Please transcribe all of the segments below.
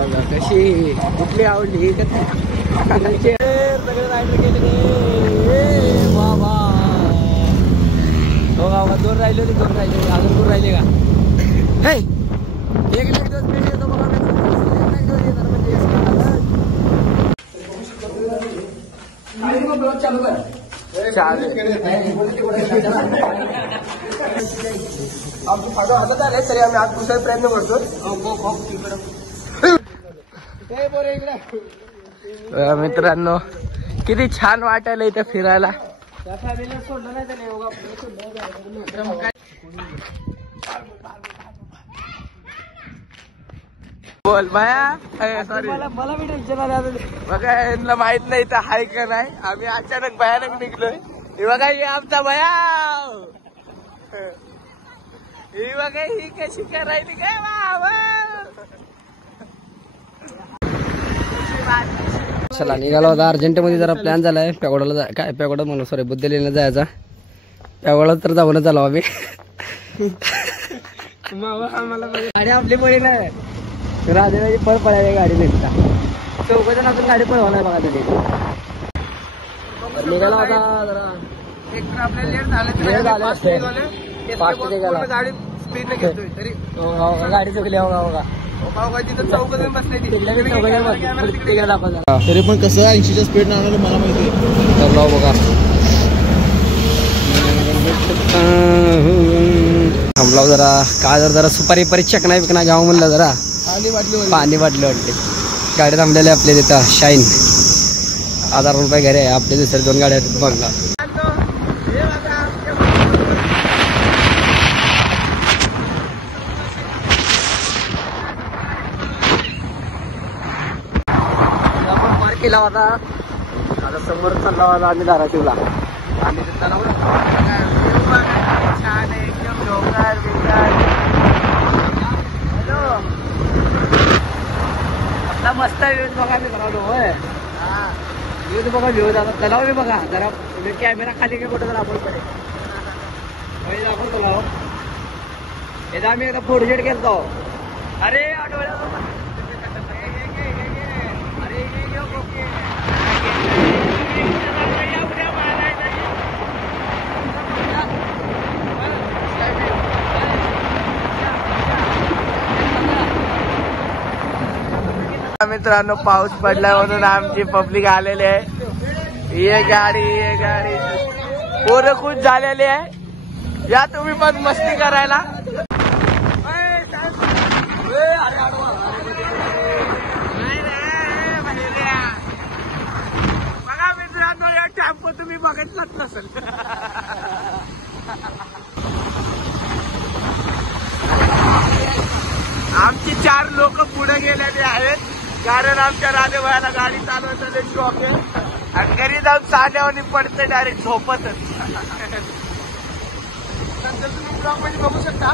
बघा कशी कुठली आवडली सगळे रायडर गेले वा वा. हो बाबा दोन राहिले अजून दोन राहिले का. हे एक दिवस भेट येतो बघा चालू कर. आमचं फायदा हातात आलाय तरी आम्ही आज पुसायला प्रयत्न करतो. मित्रांनो किती छान वाटायला इथं फिरायला. बोल बाया सॉरी मला मी टेन्शन आलं बघा यांना माहित नाही तर हाय का नाही. आम्ही अचानक भयानक निघलोय. हे बघा ही आमचा भया. ही बघा ही कशी करायची काय चला निघाला होता अर्जंटमध्ये जरा प्लॅन झालाय पेगोडाला काय पेगोडा म्हणून सॉरी बुद्धलेला जायचा. पेगोडा तर जाऊनच आलो आम्ही. गाडी आपली पडी नाही राजेबाई पळ पडायला गाडी भेटता चौघजण अजून गाडी पळवणार बघा तरी निघाला होता जरा एक आपल्याला लेट झालं फास्ट निघाला गाडी स्पीडने घेतोय तरी गाडी चुकली बघा तरी पण कसं 80च्या स्पीड न आणलं मला माहिती आहे. बघा थांबलाव जरा काय जरा सुपारी परीक्षक नाही पिकना घ्यावं म्हणलं जरा पाणी वाटले वाटते. गाडी थांबलेली आपल्या तिथं शाईन 1000 रुपये घरी आहे आपल्या दुसऱ्या 2 गाड्या आहेत बघा. केला होता आता समोर चालला होता आम्ही धाराशिवला आणि छान एकदम डोंगर बिंगर. हॅलो आपला मस्त व्ह्यू बघा मी करावलो होय. हा व्ह्यू बघा व्ह्यू तलाव बी बघा जरा कॅमेरा खाली काय कुठं जर आपण कडे आपण तलाव एकदा आम्ही एकदा फोटोशूट केलतो. अरे मित्रांनो पाऊस पडलाय म्हणून आमची पब्लिक आलेली आहे. ये गाडी पोरं खुश झालेली आहे. या तुम्ही पण मस्ती करायला. बघा मित्रांनो या टेम्पो तुम्ही बघितलंच नसेल. आमची 4 लोक पुढे गेलेले आहेत कारण आमच्या राजेभाईला गाडी चालवताना शॉक आहे आणि घरी जाऊन साध्यावर पडते डायरेक्ट झोपतच. तुम्ही ब्लॉग मध्ये बघू शकता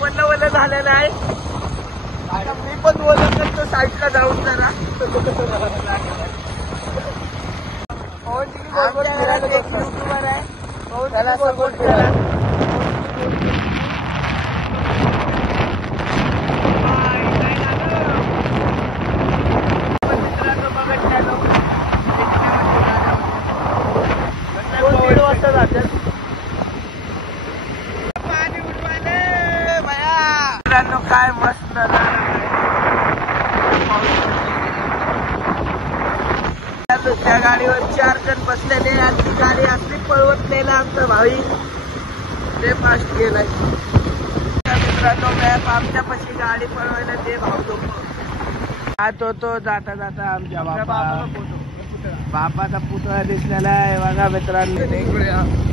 वल्ल वल्ल झालेलं आहे. आता मी पण वल्ल करतो साईडला जाऊन जरा युट्यूबर आहे त्याला सपोर्ट केला. काय मस्त त्या गाडीवर 4 जण बसलेले आणि ती गाडी असली पळवत नेला आमचा भाई ते फास्ट गेलाय. मित्रांनो मॅप आमच्या पशी गाडी पळवायला ते भाऊ जातो तो जाता जाता आमच्या बापाचा पुतळा दिसलेला आहे बघा मित्रांनो.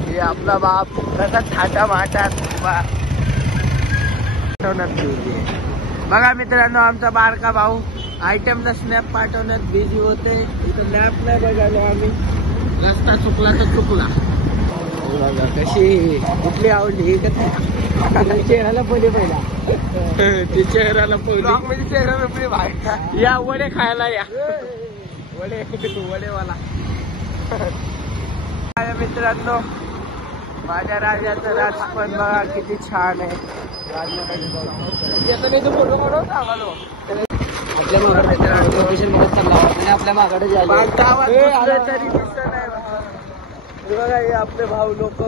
हे आपला बाप कसा थाटा माटात बघा मित्रांनो आमचा बारका भाऊ आयटमला स्नॅप पाठवण्यात बिझी होते. इथं लॅप नाही बघायला आम्ही. रस्ता चुकला तर चुकला बघा कशी कुठली आवडली चेहऱ्याला पडली पहिला ती चेहऱ्याला पडली म्हणजे चेहऱ्याला पडली बाहेर. या वडे खायला या वडेवाला. मित्रांनो माझ्या राजाचं राज पण बघा किती छान आहे. आपल्या मागाडे तरी दिसत नाही बघा. हे आपले भाऊ लोक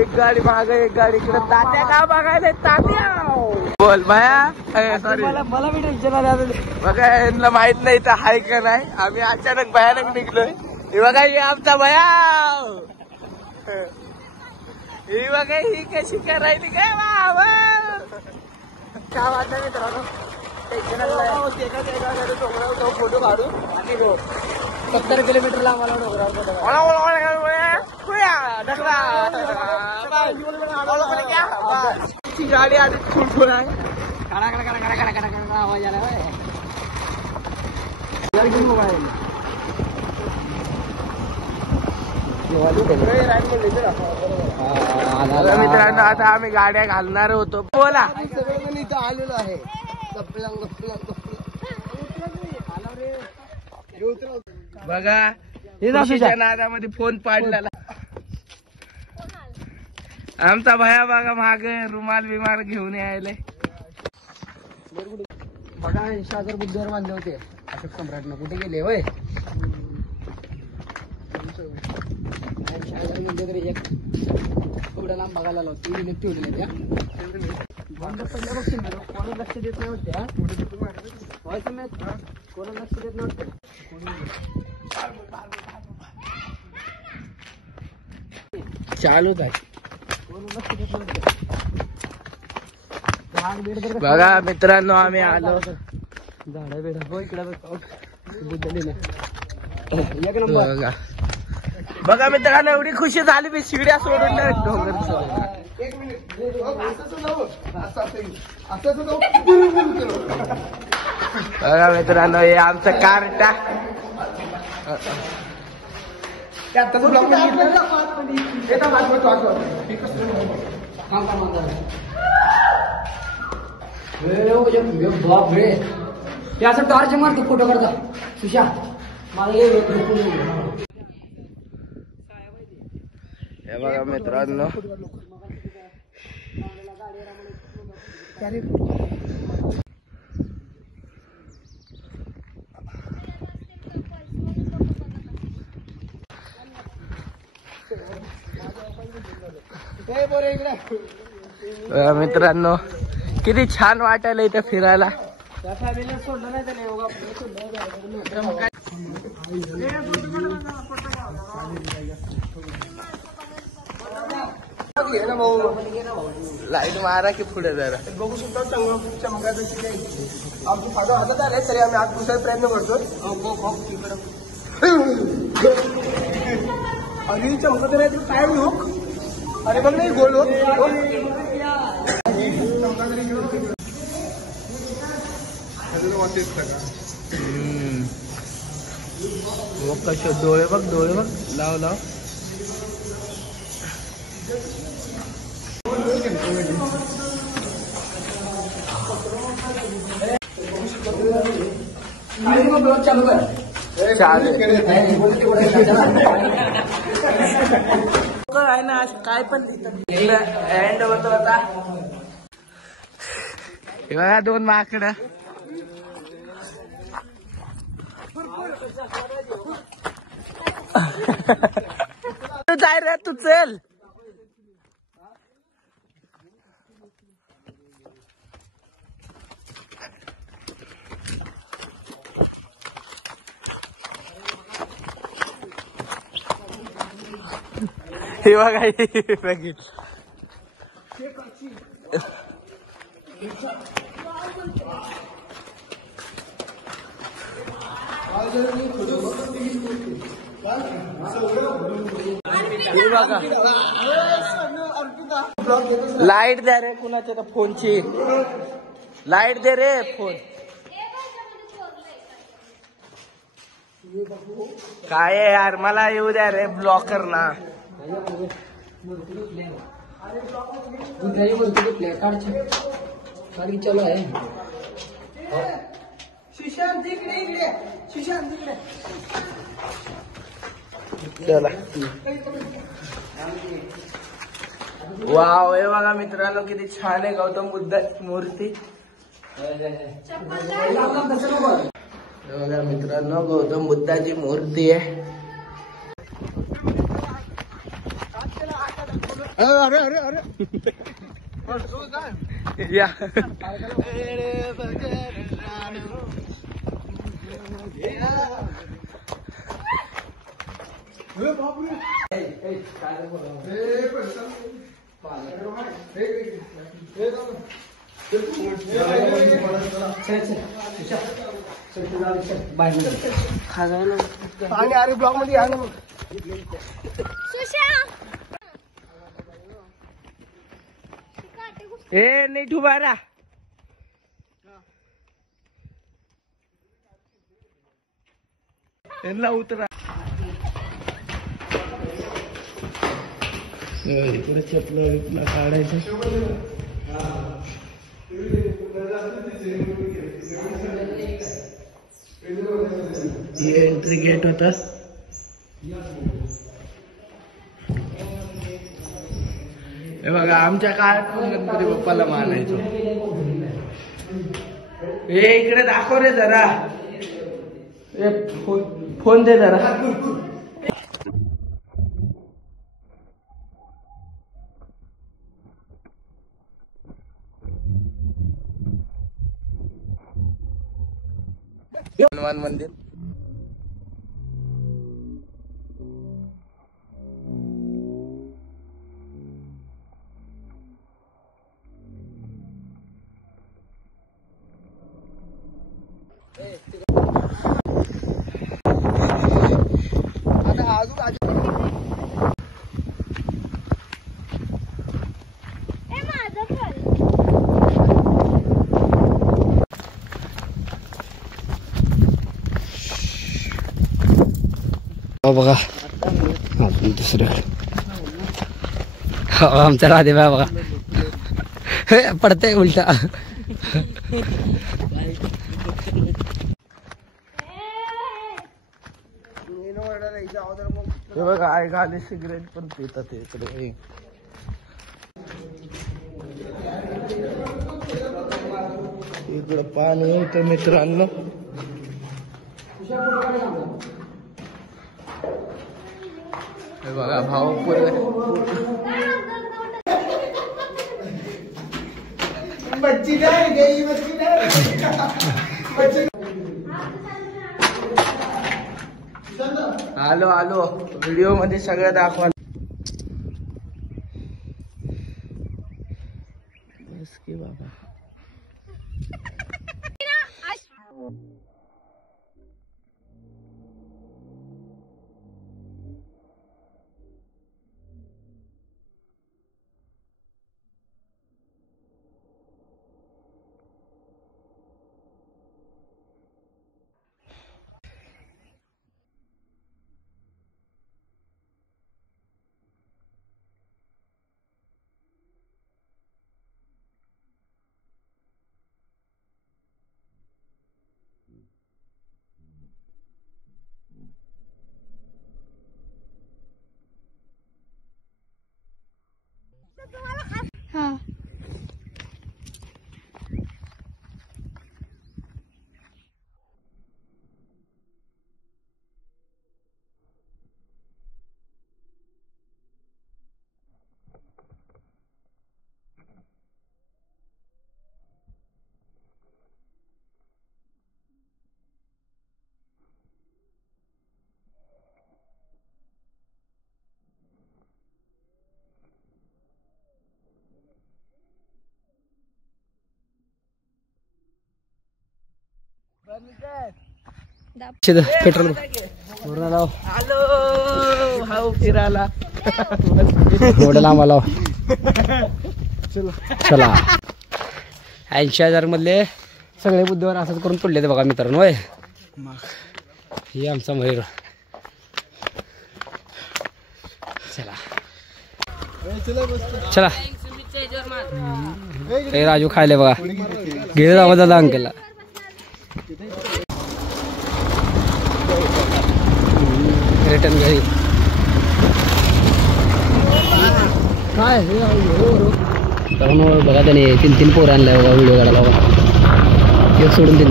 एक गाडी माग एक गाडी इकडे. तात्या का बघायला तात्या बोल बाया. सॉरी मला मी टेन्शन आलं. बघा यांना माहित नाही तर हाय का नाही. आम्ही अचानक भयानक निघलोय. हे बघा ही आमचा भया. ही बघा ही कशी करायची काय बाबा. काय वाटलं मित्रांनो फोटो काढू आणि 70 किलोमीटरला आम्हाला डोंगरावर गाडी आधी खुळखुळ आहे. आवाज आला मित्रांनो आता आम्ही गाड्या घालणार होतो. बोला इथं आलेलो आहे. बघा खुशीच्या नादामध्ये फोन पाडलेला आमचा भया. बघा माग रुमाल बिमाल घेऊन यायले. बघा 80,000 बुद्धीवर बांधले होते अशोक सम्राटनं. कुठे गेले वय? 80,000 म्हणजे तरी एक थोडं लांब बघायला लावतो. 3 मिनिट ठेवलेले त्या बंद पडल्या बघशील ना. कोणी लक्ष देत नाही वाटते. कोणी लक्ष देत नव्हते. चालूच आहे. कोणी लक्ष देत नव्हते. बघा मित्रांनो आम्ही आलो. झाडं बेड हो इकडे बुद्धलेलं एक नंबर. बघा बघा मित्रांनो एवढी खुशी झाली मी शिड्या सोडून डोंगर. बघा मित्रांनो हे आमचं कार्टा. बाप रे हे असं टॉर्च मारतो फोटो करता. सुशा मला हे बघा मित्रांनो मित्रांनो किती छान वाटायला इथं फिरायला. सोडलं नाही त्याने लाईट मारा की पुढे जरा बघू शकतो. आमची फायदा हातात आले तरी आम्ही आत घुसायचा प्रयत्न करतो. आणि चमकत काय होक. अरे बघ नाही गोल होत. कसे डोळे बघ डोळे बघ. लाव लाव. चालू कर. आहे ना काय पण एंड होतो आता. हे बघा 2 माकडं. तू जाय रे तू चल. हे बघा बघितलं. लाईट द्या रे कुणाच्या तर फोनची. लाईट दे रे फोन. काय आहे यार मला येऊ द्या रे ब्लॉकर ना. चलो आहे. चला वाव, हे बघा मित्रांनो किती छान आहे गौतम बुद्धाची मूर्ती. हे बघा मित्रांनो गौतम बुद्धाची मूर्ती आहे. अरे अरे अरे या आणि अरे ब्लॉक मध्ये या ना. ए नीट उभा राहा. यांना उतरा. इकडे चपला काढायचं. हे एंट्री गेट होता. हे बघा आमच्या काळात पण गणपती बाप्पाला मानायचो. हे इकडे दाखव रे जरा. फोन दे जरा. हनुमान मंदिर. बघा दुसरं आमचा राधे बा बघा पडतंय उलटा. हे बघा आई गाडी सिगरेट पण पितात इकडे. इकडं पाणी होतं मित्रांनो. हे बघा भाऊ पुरे आलो आलो व्हिडिओ मध्ये सगळं दाखवा. बस की बाबा. पेट्रोल आलो भाऊ फिरायला. एवढं लांब आलो. चला 80,000 मधले सगळे बुद्धवार असंच करून पडले ते बघा मित्रांनो. होय हे आमचा मयूर. चला चला हे राजू खायले बघा. घे आवाज आला अंकेला. रिटर्न घरी काय बघा त्याने 3 पोरं आणलाय बघा व्हिडिओ काढायला बघा एक सोडून 3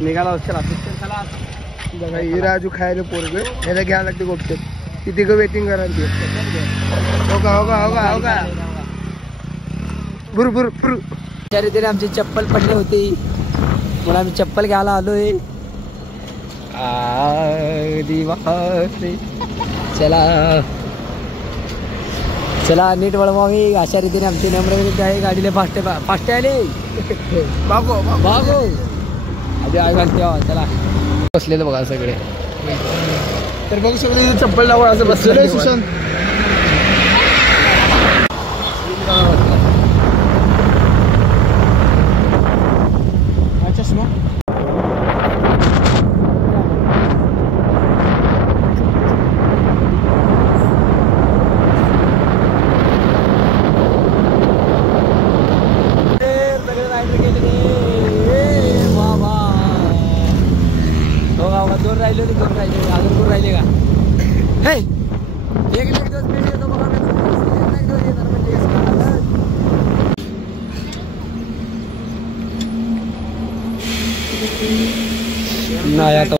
निघाला चला बघा ही राजू खायला पोरग ह्याला घ्यावं लागते गोपचेप तिथे ग वेटिंग करायला हो का बुर त्या रीतीने आमची चप्पल पडली होती म्हणून आम्ही चप्पल घ्यायला आलोय चला नीट वळवा मी अशा रीतीने आमची नम्र विनंती आहे गाडीला फास्ट आले बागो आधी आई घालते चला बसलेलं बघा सगळे तर बघू सगळे चप्पल लावा असं बसलेलं सुशांत चष्मा दोन राहिले अजून 2 राहिले का हे एक दिवस भेट येतो बघा नाही आता